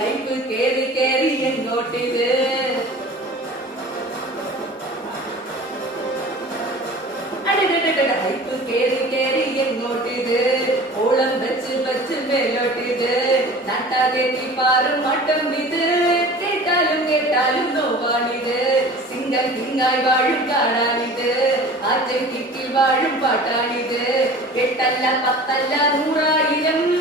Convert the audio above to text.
hype കേറി കേറി എങ്ങോട്ടിത് hype കേറി കേറി എങ്ങോട്ടിത് ഓളം വെച്ച് വെച്ച് മേലോട്ടിത് നട്ടാകേറ്റി പാറും മട്ടം ഇത് കേട്ടാലും കേട്ടാലും നോവാണിത് സിംഗൽ കിങ്ങായി വാഴും കാണാനിത് ആറ്റം കിട്ടിൽ വാഴും പാട്ടാണിത് 8 അല്ല 10 അല്ല 100,000